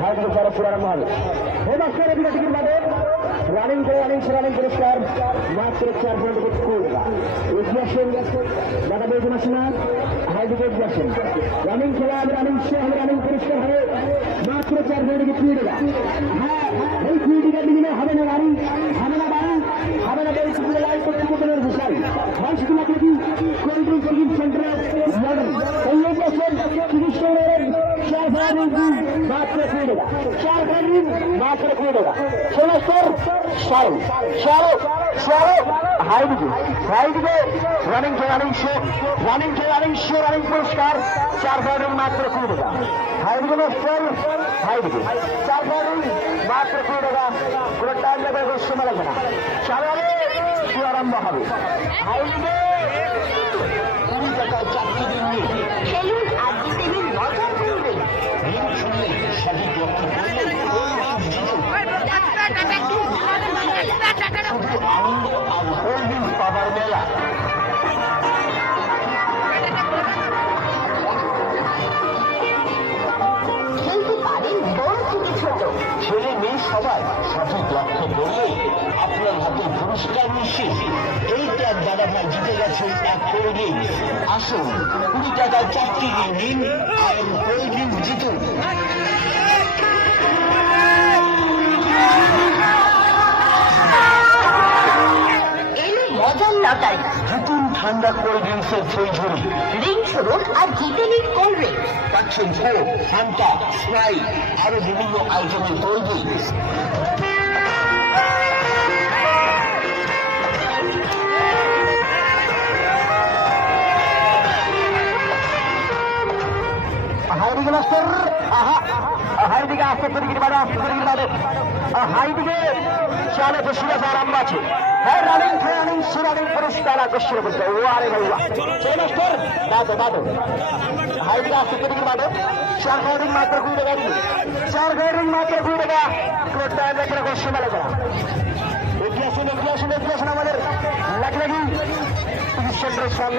Height করা পুরানো মাল হেমাস্টার টিকিট বাদে রানিং পুরস্কার মাত্র 4 পয়েন্ট এগিয়েছেন দাদা বেজন আসে না হাইট এগিয়েছেন রানিং খেলা রানিং পুরস্কার হবে মাত্র 4 পয়েন্ট হ্যাঁ এই কুড়িটা মিনিমে হবে না রানিং হবে না বাড়ি হবে না বেশ প্রতিবেদনের বিষয় হাইস্কুল কি কন্ট্রোল কোচিং সেন্টারে এই এগিয়েছেন 30 টাকার 4 পয়েন্ট মাত্র 4 মাত্র 16 হাইট রানিং পুরস্কার 4 পয়েন্ট মাত্র 20 টাকা হাইট 4 পয়েন্ট মাত্র 20 টাকা কোনো টাইম লাগবে সময় লাগবে না চালাবে আরম্ভ হবে হাইট খেলুন আর জিতেবেন মজার করবেন সঠিক লক্ষ্য আনন্দ আর পাবার মেলা খেলতে পারেন বড় থেকে ছোট ছেলে মেয়ে সবাই সঠিক লক্ষ্য করলে আপনার হাতে পুরস্কার নিশ্চিত। এই ট্যাগ দাদা ভাই জিতে গেছেন এক কোল্ড ড্রিঙ্কস। আসুন 20 টাকায় 4টি নিন আর কোল্ড ড্রিঙ্কস জিতুন। মজার লটারি জিতুন ঠান্ডা কোল্ড ড্রিঙ্কসের ফ্রিজুরি রিং শুনুন আর জিতে নিন কোল্ড ড্রিঙ্ক পাচ্ছেন কোক, ফান্টা, স্প্রাইট আরো বিভিন্ন আইটেমের কোল্ড ড্রিঙ্কস। হাইডিকে মাস্টার হাইডিকে আসতে টিকিট বাদে হাইডিকে চালে বসিয়ে আরম্ভ আছে হ্যাঁ রানিং পুরস্কার আকর্ষণ করতে ও আরে ভাইয়া চলে মাস্টার দাদো হাইডিকে আসতে টিকিট বাদে 4 গাইডিং মাত্র 2 টাকা 4 গাইডিং মাত্র 2 টাকা কোনো টাইম লাগবে না সময় লাগবে না এগিয়ে আসুন আমাদের লাগি সেন্টারের সামনে